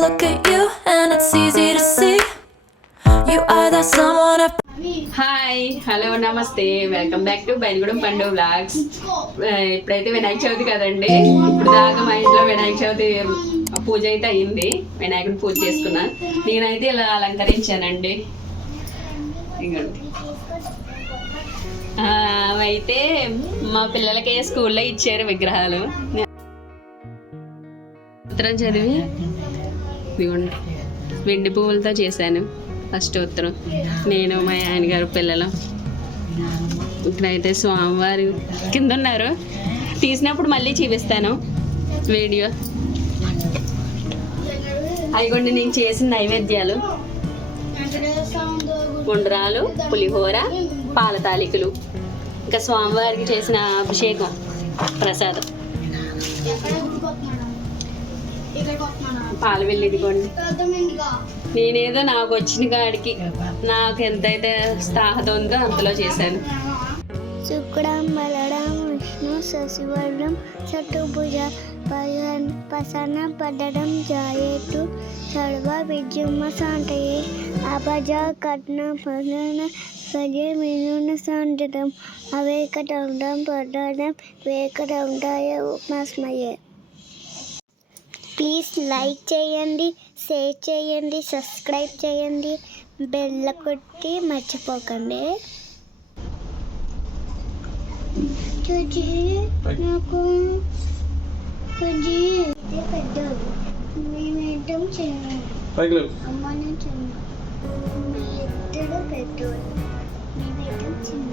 look at you and it's easy to see. You are the someone I've hi hello namaste welcome back to Bayalugudem Pandu vlogs ఇప్పుడైతే వినాయక చవితి కదండి. ఇప్పుడు దాకా మా ఇంట్లో వినాయక చవితి పూజ అయితే అయ్యింది వినాయకుని పూజ చేసుకున్నా. నేనైతే ఇలా అలంకరించానండి. అయితే మా పిల్లలకి స్కూల్లో ఇచ్చారు విగ్రహాలు. ఉత్తరం చదివి ఇదిగోండి. వెండి పువ్వులతో చేశాను. ఫస్ట్ ఉత్తరం. నేను మా ఆయన గారు పిల్లలు ఇక్కడైతే స్వామివారు కింద ఉన్నారు. తీసినప్పుడు మళ్ళీ చూపిస్తాను. వీడియో. అయిగోండి నేను చేసిన నైవేద్యాలు. ఉండ్రాలు పులిహోర పాల తాలికలు. ఇంకా స్వామివారికి చేసిన అభిషేకం ప్రసాదం. పాలు వెళ్ళి ఇదిగోండి నేనేదో నాకు వచ్చిన కాడికి నాకు ఎంతైతే స్థాహత ఉందో అంతలో చేశాను. శుక్రం బలడం విష్ణు శశివర్ణం చతుర్భుజ పసన- పసన పడడం జాయేటు సర్వ విద్యుమ శాంతయే అపజ కట్న పసన సజే మినున శాంతతం అవేకటం పడడం వేకటంటాయ ఉపస్మయే ప్లీజ్ లైక్ చేయండి షేర్ చేయండి సబ్స్క్రైబ్ చేయండి. బెల్ల కొట్టి మర్చిపోకండి. నాకు పెద్దోడు మేమేంటం చిన్న పైకి లేవు అమ్మ నేను చిన్న మీ ఇద్దరు పెద్దోడు మేమేంటం చిన్న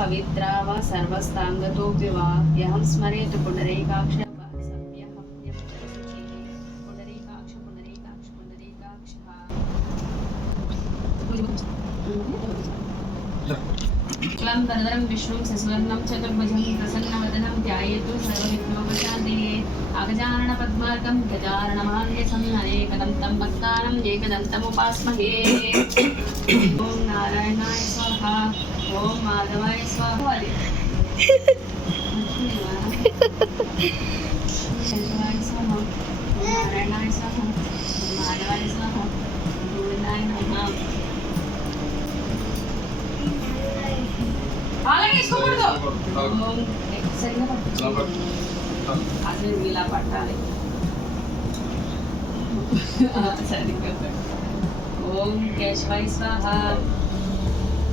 पवित्र वा सर्वस्ताङ्गतोऽपि वा यहं स्मरेत् पुनरैकाक्ष विष्णुं ससुवर्णं चतुर्भुजं प्रसन्नवदनं ध्यायेतु सर्वविघ्नोपशान्तिः। अगजाननपद्मार्कं गजाननमान्यसं अनेकदन्तं भक्तानं एकदन्तमुपास्महे ॐ नारायणाय स्वाहा। అగజానన పద్మార్గం గజాననమాన్యసం అనేకదంతం భక్తానం ఏకదంతముపాస్మహే ఓం నారాయణాయ స్వాహ ఓం మాధవాయ స్వాహ శంకరాయ స్వాహ ఓం నారాయణాయ స్వాహ ఓం మాధవాయ స్వాహ గోవిందాయ నమః అలాగే వేసుకోకూడదు ఓం సరిగ్గా పట్టు. అసలు నువ్వు ఇలా పట్టాలి ఆ, సరిగ్గా పట్టు. ఓం కేశవాయ స్వాహ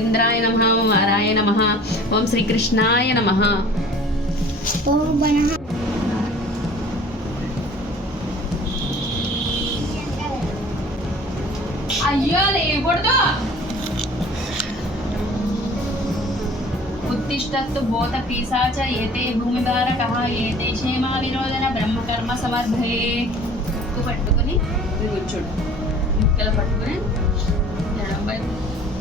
ఇంద్రాయ నమ ఓం వరాయ నమ ఓం శ్రీకృష్ణాయ నమ అయ్యో లేకూడదు ఉత్తిష్టత్తు బోత పీసాచ ఏతే భూమిధారక ఏతే క్షేమ విరోధన బ్రహ్మకర్మ సమర్థే ముక్కు పట్టుకుని కూర్చోడు. ముక్కలు పట్టుకుని ఎడం వైపు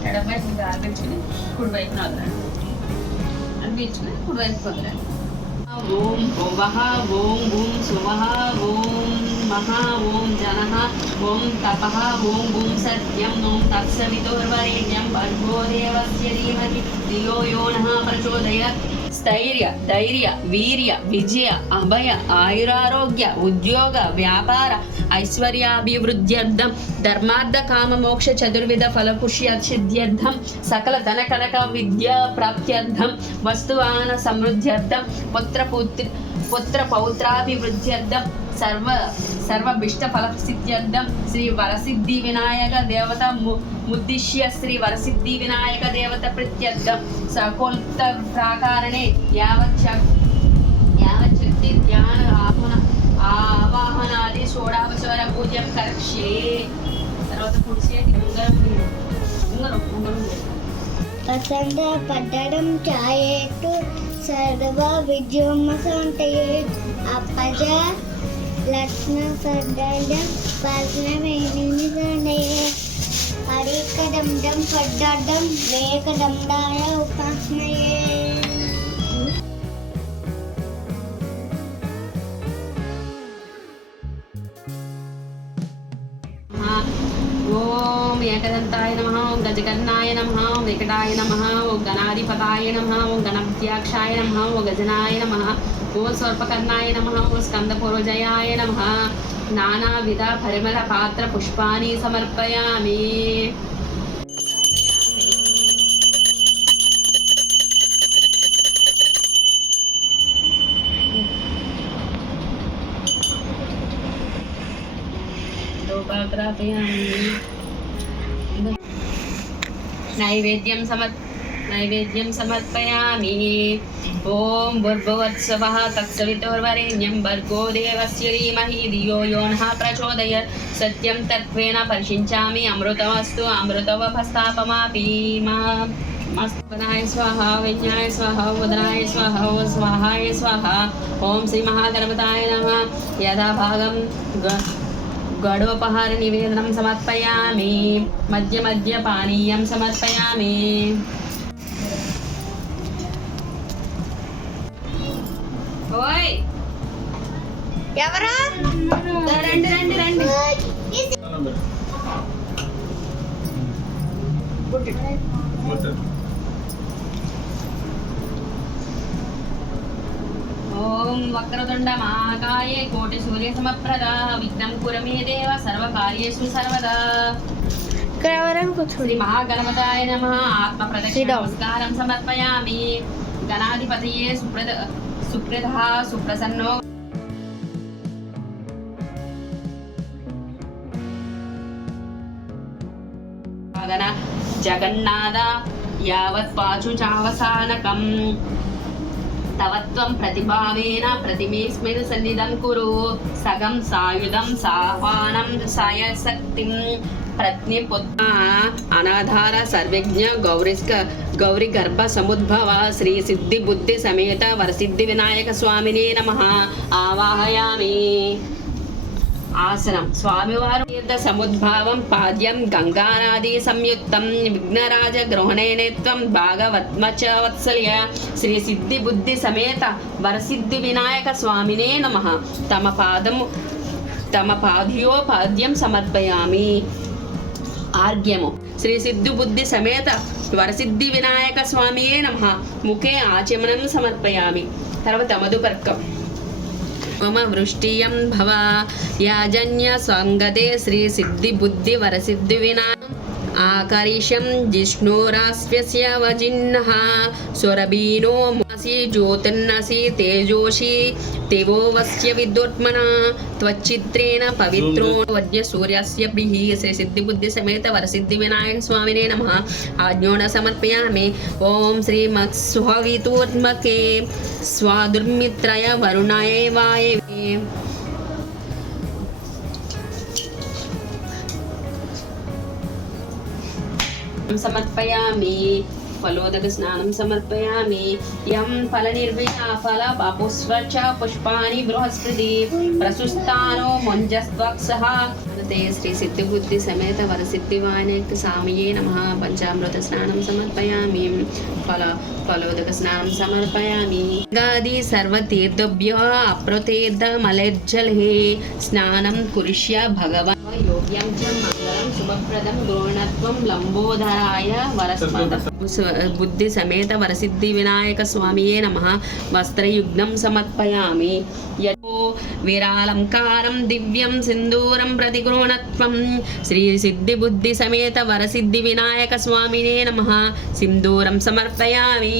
ఎడం వైపు గాలి పెంచుకుని కుడి వైపున వదలండి అని పీల్చుకుని కుడి వైపు వదలండి ఓం ఓవహ ఓం భూం సువహ ఓం మహా ఓం జనః ఓం తపః ఓం భూం సత్యం ఓం తత్సవితుర్వరేణ్యం భర్గో దేవస్య ధీమహి ధియో యో నః ప్రచోదయాత్. స్థైర్య ధైర్య వీర్య విజయ అభయ ఆయురారోగ్య ఉద్యోగ వ్యాపార ఐశ్వర్యాభివృద్ధ్యర్థం ధర్మార్థ కామ మోక్ష చతుర్విధ ఫలపుష్య సిద్ధ్యర్థం సకల ధన కనక విద్యా ప్రాప్త్యర్థం వస్తువాహన సమృద్ధ్యర్థం పుత్ర పుత్రి పుత్ర పౌత్రాభివృద్ధ్యర్థం సర్వ సర్వభిష్ట ఫలసిద్ధ్యర్థం శ్రీ వరసిద్ధి వినాయక దేవత ము- ముద్దిశ్య శ్రీ వరసిద్ధి వినాయక దేవత ప్రత్యర్థం సకోల్త ప్రాకారణే యావత్ యావత్ శక్తి ధ్యాన ఆహ్వాన ఆవాహనాది షోడావసర పూజ్యం కరక్షే తర్వాత కుడిసేది ఉంగరం ఉంగరం ఉంగరం వసంత పడ్డడం ఛాయేటు సర్వ విద్యోమసంతయే అప్పజ లక్ష్మ సడ్డం పద్మవేణిని సండయే హరికదం దం పడ్డడం వేకదం దాయ నమ నమ ఓం వికటాయ నమ ఓం గణాధిపతాయ నమ ఓం గణాధ్యాక్షాయ నమ ఓం గజనాయ నమ ఓం స్వర్పకర్ణాయ నమ ఓం స్కందపూర్వజయాయ నమ. నానావిధ పరిమళ పాత్ర పుష్పాన్ని సమర్పయామి. నైవేద్యం సమర్ నైవేద్యం సమర్పయామి ఓం భుర్భువత్సవः తత్సవితుర్వరేణ్యం భర్గో దేవస్య ధీమహి ధియో యో నః ప్రచోదయ సత్యం తత్వేన పరిశించామి అమృతమస్తు అమృతవభస్థాపమాపి మా మస్తనాయ స్వాహ విజ్ఞాయ స్వాహ ఉదనాయ స్వాహ ఓం స్వాహాయ స్వాహ ఓం శ్రీ మహాగణపతాయ నమ యథా భాగం గ- గడోపహార నివేదనం సమర్పయామి మధ్య మధ్య పానీయం సమర్పయామి ఓయ్ ఎవరా రండి రండి రండి ఓం వక్రతుండ మహాకాయే కోటి సూర్య సమప్రద విఘ్నం కుర మే దేవ సర్వకార్యేషు సర్వదా. శ్రీ మహాగణపతాయ నమ. ఆత్మ ప్రదక్షిణ. నమస్కారం సమర్పయామి. గణాధిపతయే సుప్రద సుప్రద సుప్రసన్నో. జగన్నాథ యావత్ పాచు చావసానకం. తవత్వం ప్రతిభావేన ప్రతిమేస్మిన్ సన్నిధం కురు. సగం సాయుధం సాహ్వానం సాయశక్తిం ప్రజ్ఞ పుత్ర అనాధార సర్వజ్ఞ గౌరిస్క గౌరి గర్భ సముద్భవ శ్రీ సిద్ధి బుద్ధి సమేత వరసిద్ధి వినాయక స్వామినే నమ. ఆవాహయామి. ఆసనం. స్వామివారు తీర్థ సముద్భావం పాద్యం గంగానాది సంయుక్తం విఘ్నరాజ గృహణేనేత్వం భాగవత్మచ వత్సల్య శ్రీ సిద్ధి బుద్ధి సమేత వరసిద్ధి వినాయక స్వామినే నమ. తమ పాదము తమ పాద్యోపాద్యం సమర్పయామి. ఆర్గ్యము శ్రీ సిద్ధు బుద్ధి సమేత వరసిద్ధి వినాయక స్వామియే నమ. ముఖే ఆచమనం సమర్పయామి. తర్వాత మధుపర్కం. మమ వృష్టియం భవ. యాజన్య స్వంగదే శ్రీ సిద్ధి బుద్ధి వరసిద్ధి వినా ఆకరిషం జిష్ణోరాస్వ్యస్య వజిన్నః సురభీనో మసి జ్యోతిర్నసి తేజోషి దేవోవస్య విద్యోత్మన త్వచ్చిత్రేణ పవిత్రో వద్య సూర్యస్య ప్రిః శ్రీ సిద్ధి బుద్ధి సమేత వరసిద్ధి వినాయక స్వామినే నమ ఆజ్ఞోన సమర్పయామి ఓం శ్రీ మత్స్వవితోత్మకే స్వాదుర్మిత్రయ వరుణాయ వాయవే సమర్పయామి ఫలోదక స్నానం సమర్పయామి యం ఫల నిర్వినా ఫల పాపుస్వచ్చ పుష్పాని బృహస్పతి ప్రసుస్థానో ముంజస్వక్సః తే శ్రీ సిద్ధిబుద్ధి సమేత వర వాణిక్ సామియే నమ. పంచామృత స్నానం సమర్పయామి ఫల ఫలోదక స్నానం సమర్పయామి. గాది సర్వతీర్థభ్యో అప్రతీర్థ మలర్జలే స్నానం కురిష్య భగవాన్ యోగ్యం చ మంగళం శుభప్రదం గృహణత్వం లంబోదరాయ వరస్పద బుద్ధి సమేత వరసిద్ధి వినాయక స్వామియే నమ వస్త్రయుగ్నం సమర్పయామి యతో విరాలంకారం దివ్యం సింధూరం ప్రతిగృహణత్వం శ్రీ సిద్ధి బుద్ధి సమేత వరసిద్ధి వినాయక స్వామినే నమ సింధూరం సమర్పయామి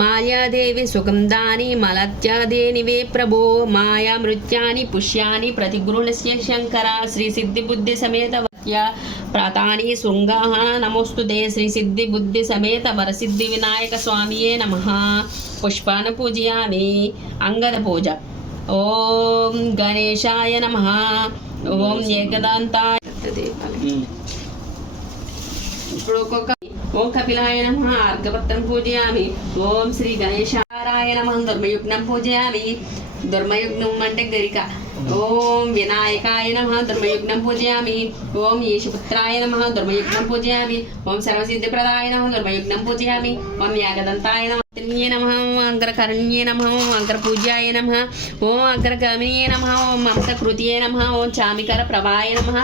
మాయాదేవి సుగంధాని మలత్యాదేని వే ప్రభో. మాయా మృత్యాని పుష్యాని ప్రతిగృహణస్య శంకర. శ్రీ సిద్ధి బుద్ధి సమేత వత్య ప్రాతాని శృంగాః. నమోస్తుతే శ్రీ సిద్ధి బుద్ధి సమేత వరసిద్ధి వినాయక స్వామియే నమ. పుష్పాన పూజయామి అంగద పూజ. ఓం గణేశాయ నమ. ఓం ఏకదాంతాయ. ఇప్పుడు ఒక్కొక్క ఓం కపిలాయ నమ అర్ఘపత్రం పూజయామి. ఓం శ్రీ గణేశారాయ నమ దుర్మయుగ్నం పూజయామి. దుర్మయుగ్నం అంటే గరిక. ఓం వినాయకాయ నమ దుర్మయుగ్నం పూజయామి. ఓం ఈశపుత్రాయ నమ దుర్మయుగ్నం పూజయామి. ఓం సర్వసిద్ధిప్రదాయ నమ దుర్మయుగ్నం పూజయామి. ఓం యాగదంతాయ నమ త్రిన్యే నమ అగ్రకరణ్యే నమ అగ్రపూజ్యాయ నమ ఓం అగ్రగమనీయ నమ ఓం మంసకృతియే నమ ఓం చామికర ప్రభాయ నమ.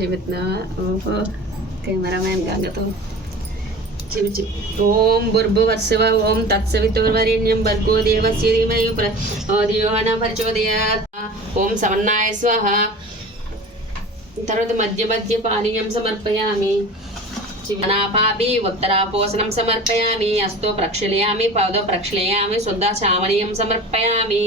చెబుతున్నావా ఓహో కెమెరామ్యాన్ గంగతో చెప్పు చెప్పు ఓం భుర్భువర్షవ ఓం తత్సవితుర్వరేణ్యం భర్గో దేవస్య ధీమహి ప్రచోదయాన ప్రచోదయాత్ ఓం సమన్నాయ స్వహ తర్వాత మధ్య మధ్య పానీయం సమర్పయామి నాపాపి ఉత్తరాపోసనం సమర్పయామి అస్తో ప్రక్షాళయామి పాదో ప్రక్షాళయామి శుద్ధ చామనీయం సమర్పయామి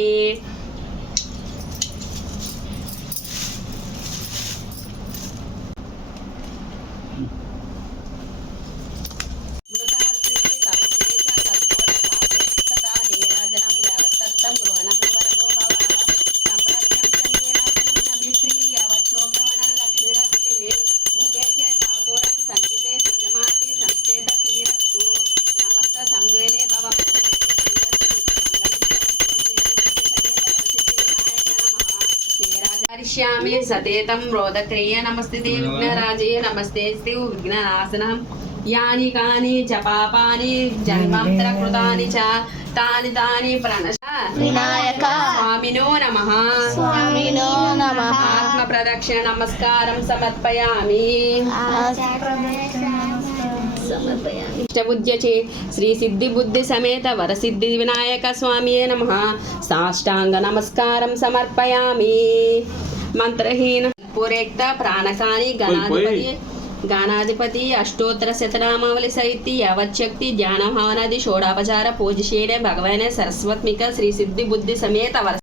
కరిష్యామి సతేతం రోదక్రియ నమస్తే విఘ్నరాజే నమస్తే స్తు విఘ్ననాశనం యాని కాని చ పాపాని జన్మాంతర కృతాని చ తాని తాని ప్రణశ వినాయక స్వామినో నమ స్వామినో నమః ఆత్మ ప్రదక్షిణ నమస్కారం సమర్పయామి ఇష్టబుద్ధ్యచే శ్రీ సిద్ధి బుద్ధి సమేత వరసిద్ధి వినాయక స్వామియే నమ సాష్టాంగ నమస్కారం సమర్పయామి మంత్రహీన పురేక్త ప్రాణకాని గణాధిపతి గానాధిపతి అష్టోత్తర శతనామావళి సహితి యావచ్చక్తి ధ్యాన భావనాది షోడాపచార పూజశీలే భగవానే సరస్వత్మిక శ్రీ సిద్ధి బుద్ధి సమేత వర